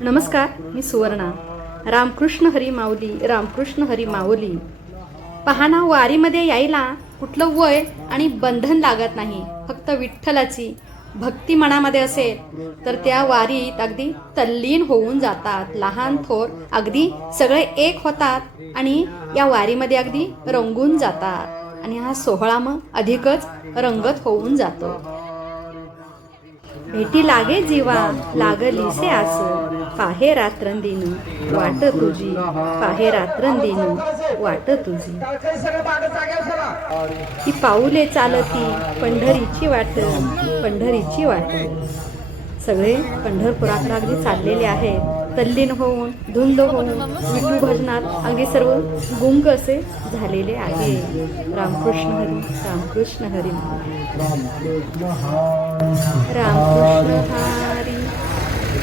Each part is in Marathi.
नमस्कार मी सुवर्णा. रामकृष्ण हरी माऊली रामकृष्ण हरी माऊली. पहाना वारीमध्ये यायला कुठलं वय आणि बंधन लागत नाही फक्त विठ्ठलाची भक्ती मनामध्ये असेल तर त्या वारीत अगदी तल्लीन होऊन जातात लहान थोर अगदी सगळे एक होतात आणि या वारीमध्ये अगदी रंगून जातात. आणि हा सोहळा मग अधिकच रंगत होऊन जातो. भेटी लागे जीवा लागलीसे आस. पाहे रात्रंदिन वाट तुझी पाहे रात्रंदिन वाट तुझी. ती पाऊले चालती पंढरीची वाट पंढरीची वाट. सगळे पंढरपुरात अगदी चाललेले आहेत. तल्लीन होऊन धुंद होऊन विठू भजनात अगदी सर्व गुंग असे झालेले आहे. Ramakrishna Hari Ramakrishna Hari Ramakrishna Hari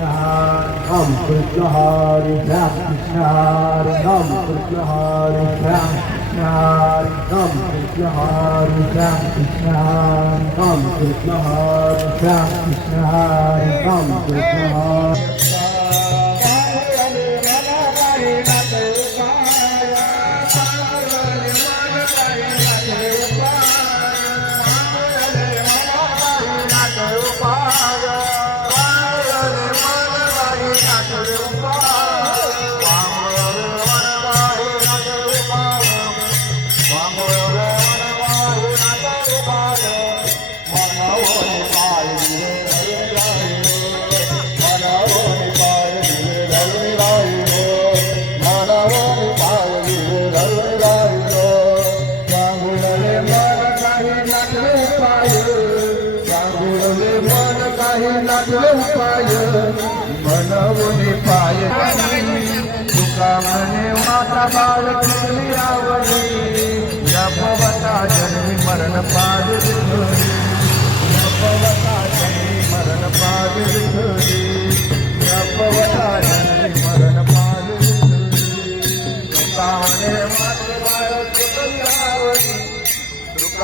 Om Krishna Hare Ram Krishna Hare Om Krishna Hare Ram Krishna Hare Om Krishna Hare Ram Krishna Hare Om Krishna Hare Ram Krishna Hare Om Krishna Hare उपाय सांगोले मन काही लागले उपाय मनवले पाय तुका माता बाळ केली आवडी या मरण पाड या भवता जन्मी मरण पाड या भवता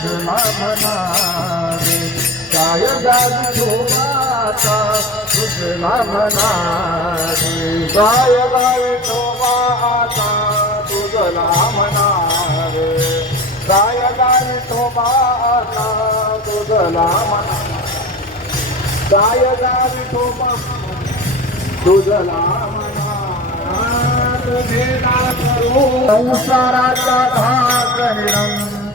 कृष्णा मनावे काय गावी माता कृष्णा मनावे काय गावी माता तुझला मनावे काय गावी माता तुझला मनावे काय गावी माता तुझला म्हणा तुझे ना करू संसाराचा भाग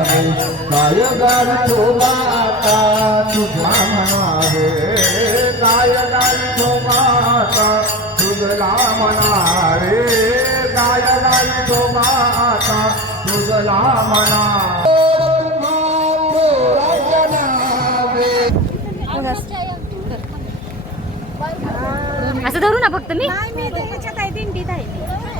मारे कायदार शोभा आता तुझा म्हणावे कायदार शोभा आता तुझला म्हणावे कायदार शोभा आता तुझला म्हणा असं धरू ना फक्त मी दिंडीत आहे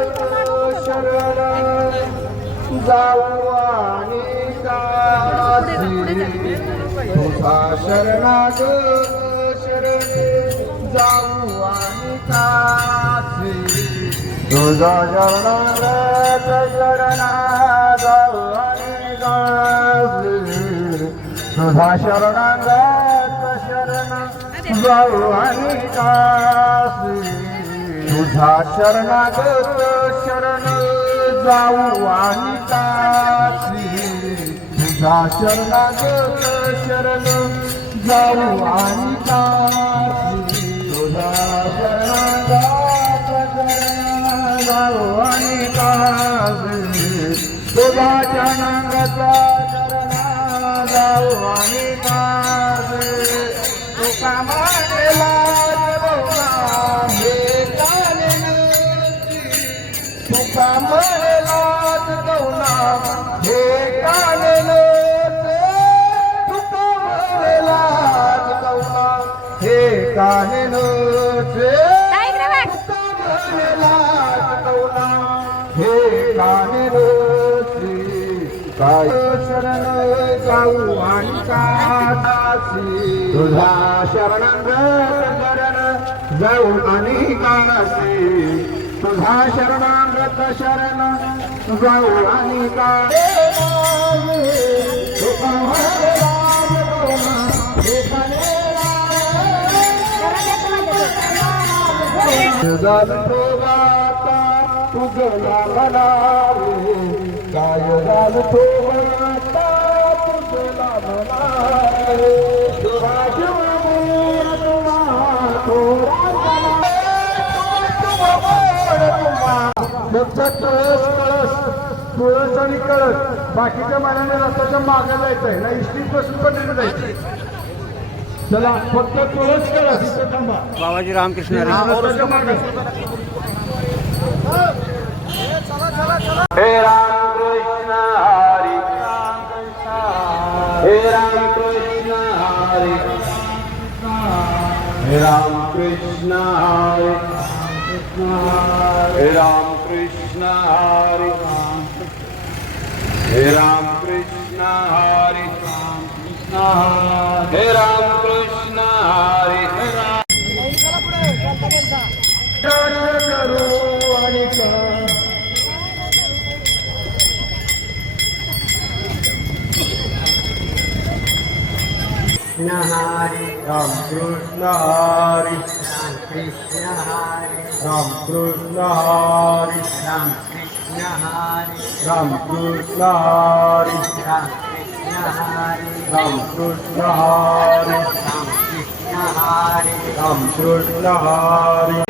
जाऊ आणि तुझा शरणागत शरण जाऊ आणि काशी तुझा शरण जाऊ आणि काशी तुझा शरण जाऊ आणि काशी तुझा जाऊ आणि चरणा तुझा शरणागत शरण. जाऊ आणि काशी तुझा जाऊ आणि तुझा शरण. जाऊ आणि तुका मागेला काय? शरण जाऊ आणि काशी तुझा शरणांगत शरण जाऊ आणि काशी तुझा शरणांगत शरण जाऊ आणि काशी कळस तुळस आणि कळस बाकीच्या मानाने रस्त्याच्या मागे जायचंय ना इष्टीत बसून पण जायचं चला फक्त तुळस इथं थांबा. बाबाजी रामकृष्ण हरी. रस्त्याच्या मागे हे राम कृष्ण हरी. हे राम कृष्ण हरी. हे राम कृष्ण हरी. हे राम कृष्ण हरी हे राम कृष्ण हरे हरे राम कृष्ण हरी करू राम कृष्ण हरी राम कृष्ण हरे राम कृष्ण हरी राम कृष्ण हरे राम कृष्ण हरी राम कृष्ण हरी